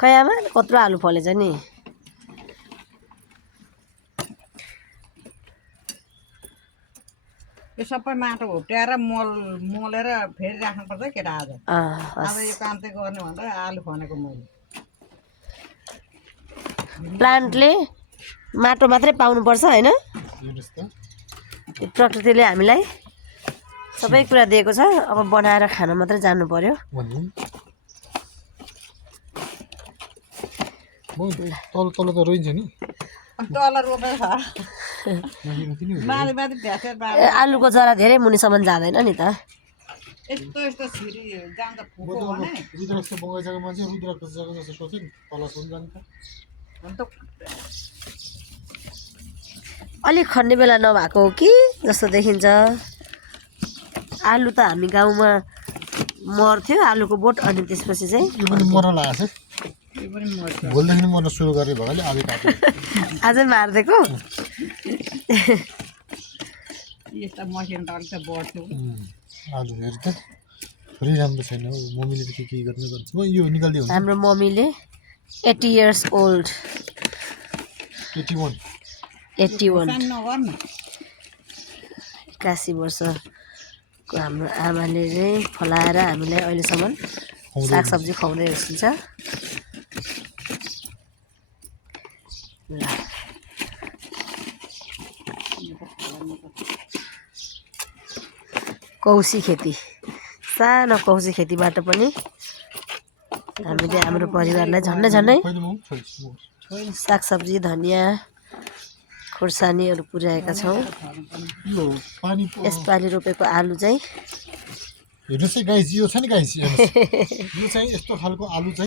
खै आमा कत्रो आलु फलेछ नि यो सबै माटो हुट्याएर मोलेर फेरि राख्नुपर्छ केटा आज अब यो काम चाहिँ गर्ने भनेर आलु खनेको मैले प्लान्टले माटो मात्रै पाउनुपर्छ हैन प्रकृतिले हामीलाई सबै कुरा दिएको छ अब बनाएर खान मात्रै जानु पर्यो तल तल त रोइन्छ नि तल रोपेछ माथि माथि भ्यासेर आलुको जरा धेरै मुनिसम्म जाँदैन नि त यस्तो यस्तो छिरी जान्छ फुको भने रुद्राक्ष बगैँचाको मान्छे रुद्राक्ष जग्गा जस्तो सोच्यो नि तलसम्म जान्छ अन्त अलिक खन्ने बेला नभएको हो कि जस्तो देखिन्छ आलु त हामी गाउँमा मर्थ्यो आलुको बोट अनि त्यसपछि चाहिँ यो पनि मर्न लागेको छ यो पनि मर्छ भोलिदेखि मर्न सुरु गरे भएकोले आलु काट्यो आजै मारिदिएको यस्ता मसिनो त अलिक त बढ्थ्यो आलु हेर त पुरै राम्रो छैन हौ मम्मीले त के गर्नु गर्छ म यो निकाल्दै हुन्छ हाम्रो मम्मीले 80 years old 81 नगर्नु 81 वर्षको हाम्रो आमाले चाहिँ फलाएर हामीलाई अहिलेसम्म सागसब्जी खुवाउँदै हुनुहुन्छ ल कौसी खेती सानो कौसी खेतीबाट पनि हामीले हाम्रो परिवारलाई झन्डै झन्डै सागसब्जी धनियाँ खुर्सानीहरू पुर्याएका छौँ यसपालि रोपेको आलु चाहिँ हेर्नुहोस् है गाइस यो छ नि गाइस यो चाहिँ यस्तो खालको आलु चाहिँ